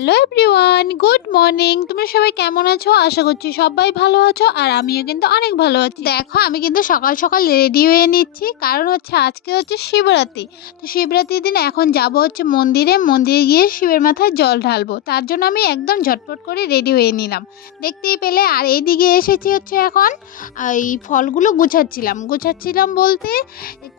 Hello everyone, good morning. তোমরা সবাই কেমন আছো? আশা করছি সবাই ভালো আছো, আর আমিও কিন্তু অনেক ভালো আছি। দেখো, আমি কিন্তু সকাল সকাল রেডি হয়ে নিচ্ছি, কারণ হচ্ছে আজকে হচ্ছে শিবরাত্রি। তো শিবরাত্রির দিন এখন যাব হচ্ছে মন্দিরে গিয়ে শিবের মাথায় জল ঢালবো। তার জন্য আমি একদম ঝটপট করে রেডি হয়ে নিলাম, দেখতেই পেলে। আর এইদিকে এসেছি হচ্ছে এখন এই ফলগুলো গুছাচ্ছিলাম বলতে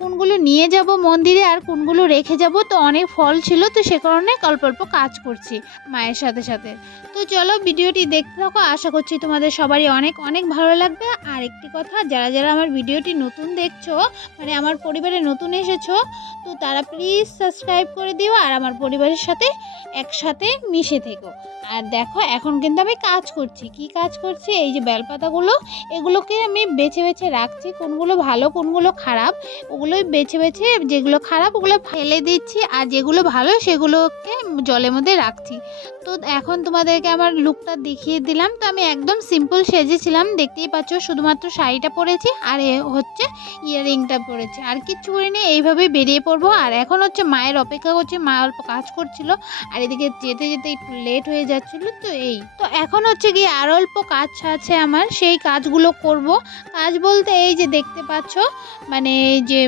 কোনগুলো নিয়ে যাব মন্দিরে আর কোনগুলো রেখে যাব। তো অনেক ফল ছিল, তো সে কারণে অল্প অল্প কাজ করছি মায়ের সাথে সাথে। তো চলো ভিডিওটি দেখতে থাকো, আশা করছি তোমাদের সবারই অনেক অনেক ভালো লাগবে। আর একটি কথা, যারা যারা আমার ভিডিওটি নতুন দেখছো, মানে আমার পরিবারে নতুন এসেছো, তো তারা প্লিজ সাবস্ক্রাইব করে দিও আর আমার পরিবারের সাথে একসাথে মিশে থেকো। আর দেখো, এখন কিন্তু আমি কাজ করছি। কি কাজ করছি? এই যে বেলপাতাগুলো, এগুলোকে আমি বেছে বেছে রাখছি, কোনগুলো ভালো কোনগুলো খারাপ। ওগুলোই বেছে বেছে, যেগুলো খারাপ ওগুলো ফেলে দিচ্ছি, আর যেগুলো ভালো সেগুলোকে জলের মধ্যে রাখছি। তো এখন তোমাদেরকে আমার লুকটা দেখিয়ে দিলাম। তো আমি একদম সিম্পল সেজেছিলাম, দেখতেই পাচ্ছ। শুধুমাত্র শাড়িটা পরেছি আর হচ্ছে ইয়াররিংটা পরেছি, আর কিচ্ছু করিনি। এইভাবেই বেরিয়ে পড়বো। আর এখন হচ্ছে মায়ের অপেক্ষা করছি, মা অল্প কাজ করছিল, আর এদিকে যেতে যেতে একটু লেট হয়ে যাচ্ছিল। তো এখন হচ্ছে গিয়ে আর অল্প কাজ আছে আমার, সেই কাজগুলো করব। কাজ বলতে এই যে দেখতে পাচ্ছ, মানে যে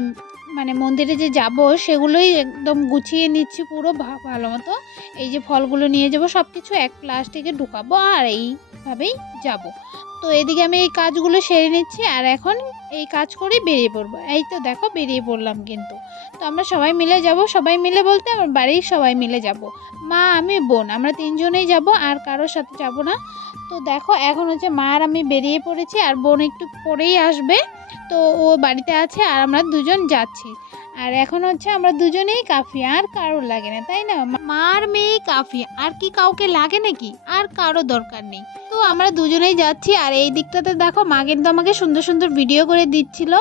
মন্দিরে যে যাব সেগুলোই একদম গুছিয়ে নিচ্ছি পুরো ভালো মতো। এই যে ফলগুলো নিয়ে যাব, সব কিছু এক প্লাস্টিকে ঢুকাবো, আর এইভাবেই যাব। তো এদিকে আমি এই কাজগুলো সেরে নিচ্ছি, আর এখন এই কাজ করেই বেরিয়ে পড়বো। এই তো দেখো, বেরিয়ে পড়লাম কিন্তু। তো আমরা সবাই মিলে যাব, সবাই মিলে বলতে আমার বাড়ির সবাই মিলে যাব, মা আমি বোন, আমরা তিনজনেই যাব, আর কারোর সাথে যাব না। তো দেখো, এখন হচ্ছে মা আর আমি বেরিয়ে পড়েছি, আর বোন একটু পরেই আসবে। তো ও বাড়িতে আছে, আর আমরা দুজন যাচ্ছি। আর এখন হচ্ছে আমরা দুজনেই কাফি, আর কারোর লাগে না, তাই না? মার মেয়ে কাফি, আর কি কাউকে লাগে নাকি? আর কারো দরকার নেই। তো আমরা দুজনেই যাচ্ছি। আর এই দিকটাতে দেখো, মা কিন্তু আমাকে সুন্দর সুন্দর ভিডিও করে দিচ্ছিল,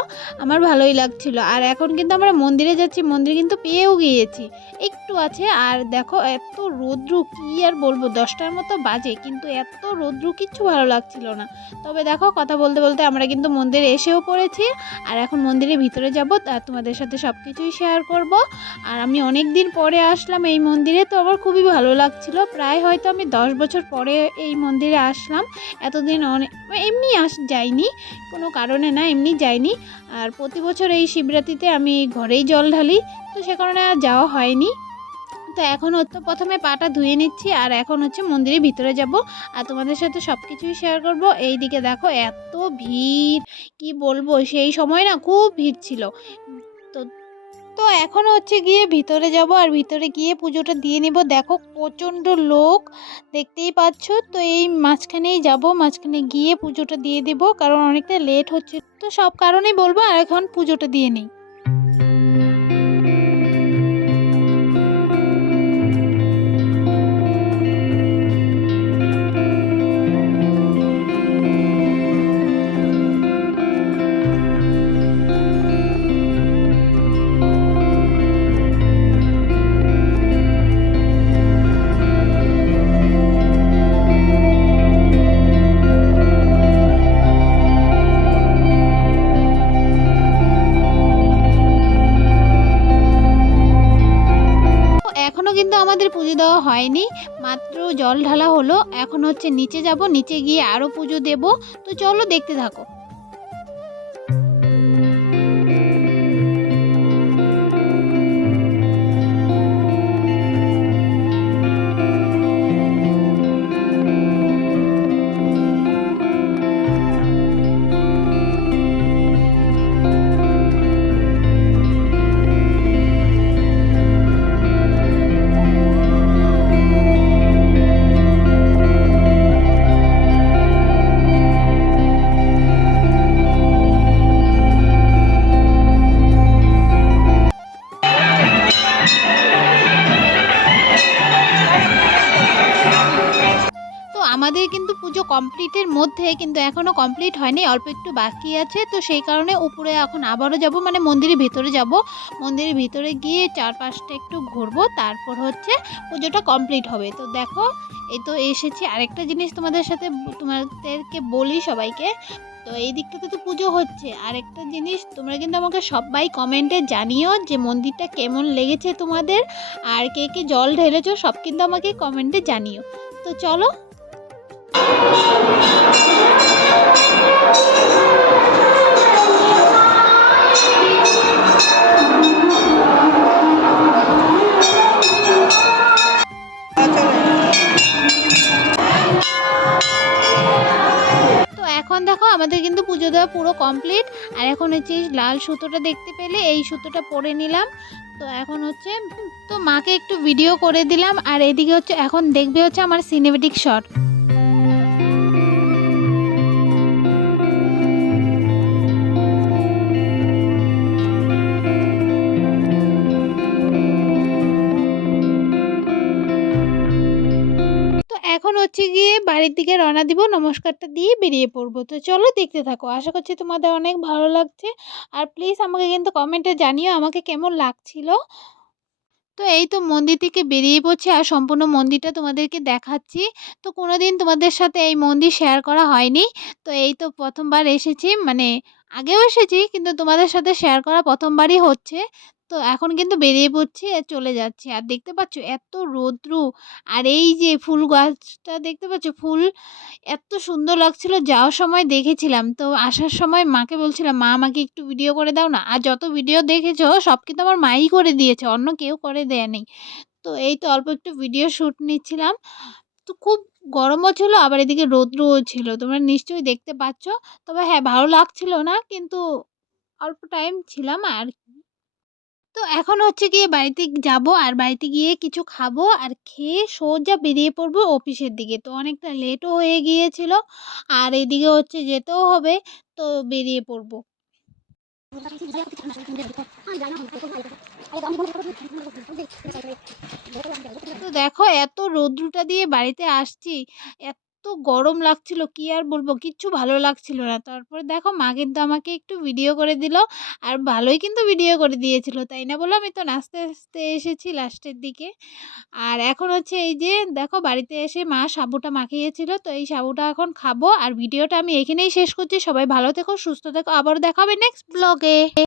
আমার ভালোই লাগছিল। আর এখন কিন্তু আমরা মন্দিরে যাচ্ছি, মন্দিরে কিন্তু পেয়েও গিয়েছি, একটু আছে। আর দেখো, এত রৌদ্র, কি আর বলবো, 10টার মতো বাজে, কিন্তু এত রৌদ্র কিচ্ছু ভালো লাগছিল না। তবে দেখো, কথা বলতে বলতে আমরা কিন্তু মন্দিরে এসেও পড়েছি, আর এখন মন্দিরের ভিতরে যাব, তোমাদের সাথে সব কিছুই শেয়ার করব। আর আমি অনেক দিন পরে আসলাম এই মন্দিরে, তো আমার খুবই ভালো লাগছিল। প্রায় হয়তো আমি 10 বছর পরে এই মন্দিরে আসলাম। এতদিন এমনি যাইনি, কোনো কারণে না, এমনি যাইনি। আর প্রতি বছর এই শিবরাত্রিতে আমি ঘরেই জল ঢালি, তো সে কারণে আর যাওয়া হয়নি। তো এখন হচ্ছে প্রথমে পাটা ধুয়ে নিচ্ছি, আর এখন হচ্ছে মন্দিরের ভিতরে যাব, আর তোমাদের সাথে সব কিছুই শেয়ার করব। এইদিকে দেখো, এত ভিড়, কি বলবো, সেই সময় না খুব ভিড় ছিল। তো তো এখন হচ্ছে গিয়ে ভিতরে যাব, আর ভিতরে গিয়ে পুজোটা দিয়ে নিব। দেখো, প্রচণ্ড লোক, দেখতেই পাচ্ছ। তো এই মাঝখানেই যাব, মাঝখানে গিয়ে পুজোটা দিয়ে দেব, কারণ অনেকটা লেট হচ্ছে। তো সব কারণেই বলবো, আর এখন পুজোটা দিয়ে নিই। এখনো কিন্তু আমাদের পুজো দেওয়া হয়নি, মাত্র জল ঢালা হলো। এখন হচ্ছে নিচে যাব, নিচে গিয়ে আরও পুজো দেব। তো চলো দেখতে থাকো। তো আমাদের কিন্তু পুজো কমপ্লিটের মধ্যে, কিন্তু এখনও কমপ্লিট হয়নি, অল্প একটু বাকি আছে। তো সেই কারণে উপরে এখন আবারও যাব, মানে মন্দিরের ভিতরে যাব। মন্দিরের ভিতরে গিয়ে চারপাশটা একটু ঘুরবো, তারপর হচ্ছে পুজোটা কমপ্লিট হবে। তো দেখো, এই তো এসেছি। আরেকটা জিনিস তোমাদেরকে বলি সবাইকে, তো এই দিকটাতে তো পুজো হচ্ছে। আর একটা জিনিস তোমরা কিন্তু আমাকে সবাই কমেন্টে জানিও যে মন্দিরটা কেমন লেগেছে তোমাদের, আর কে কে জল ঢেলেছো সব কিন্তু আমাকে কমেন্টে জানিও। তো চলো। তো এখন দেখো আমাদের কিন্তু পুজো দেওয়া পুরো কমপ্লিট। আর এখন হচ্ছে এই লাল সুতোটা দেখতে পেলে, এই সুতোটা পরে নিলাম। তো এখন হচ্ছে তো মাকে একটু ভিডিও করে দিলাম, আর এদিকে হচ্ছে এখন দেখবে হচ্ছে আমার সিনেমেটিক শট। তো এখন হচ্ছে গিয়ে বাড়ির দিকে রওনা দিব, নমস্কারটা দিয়ে বেরিয়ে পড়বো। তো চলো দেখতে থাকো, আশা করছি তোমাদের অনেক ভালো লাগছে। আর প্লিজ আমাকে কিন্তু কমেন্টে জানিও আমাকে কেমন লাগছিল। তো এই তো মন্দির থেকে বেরিয়ে পড়ছি, আর সম্পূর্ণ মন্দিরটা তোমাদেরকে দেখাচ্ছি। তো কোনোদিন তোমাদের সাথে এই মন্দির শেয়ার করা হয়নি। তো এই তো প্রথমবার এসেছি, মানে আগেও এসেছি কিন্তু তোমাদের সাথে শেয়ার করা প্রথমবারই হচ্ছে। তো এখন কিন্তু বেরিয়ে পড়ছি আর চলে যাচ্ছি। আর দেখতে পাচ্ছ এত রৌদ্র, আর এই যে ফুল গাছটা দেখতে পাচ্ছ, ফুল এত সুন্দর লাগছিল, যাওয়ার সময় দেখেছিলাম। তো আসার সময় মাকে বলছিলাম, মা আমাকে একটু ভিডিও করে দাও না। আর যত ভিডিও দেখেছো সব কিন্তু আমার মাই করে দিয়েছে, অন্য কেউ করে দেয়নি। তো এই তো অল্প একটু ভিডিও শ্যুট নিচ্ছিলাম। তো খুব গরমও ছিল, আবার এদিকে রৌদ্রও ছিল, তোমরা নিশ্চয়ই দেখতে পাচ্ছ। তবে হ্যাঁ, ভালো লাগছিল না, কিন্তু অল্প টাইম ছিলাম আর কি। তো এখন হচ্ছে গিয়ে বাড়িতে যাব, আর বাড়িতে গিয়ে কিছু খাবো, আর খেয়ে সোজা বেরিয়ে পড়বো অফিসের দিকে। তো অনেকটা লেটও হয়ে গিয়েছিল, আর এদিকে হচ্ছে যেতেও হবে। তো বেরিয়ে পড়বো। তো দেখো এত রৌদ্রটা দিয়ে বাড়িতে আসছি, এত গরম লাগছিল কি আর বলবো, কিচ্ছু ভালো লাগছিল না। তারপরে দেখো মা কিন্তু আমাকে একটু ভিডিও করে দিল, আর ভালোই কিন্তু ভিডিও করে দিয়েছিল, তাই না বলো? আমি তো নাচতে নাচতে এসেছি লাস্টের দিকে। আর এখন হচ্ছে এই যে দেখো বাড়িতে এসে মা সাবুটা মাখিয়েছিল, তো এই সাবুটা এখন খাবো। আর ভিডিওটা আমি এখানেই শেষ করছি। সবাই ভালো থেকো, সুস্থ থেকো, আবার দেখা হবে নেক্সট ব্লগে।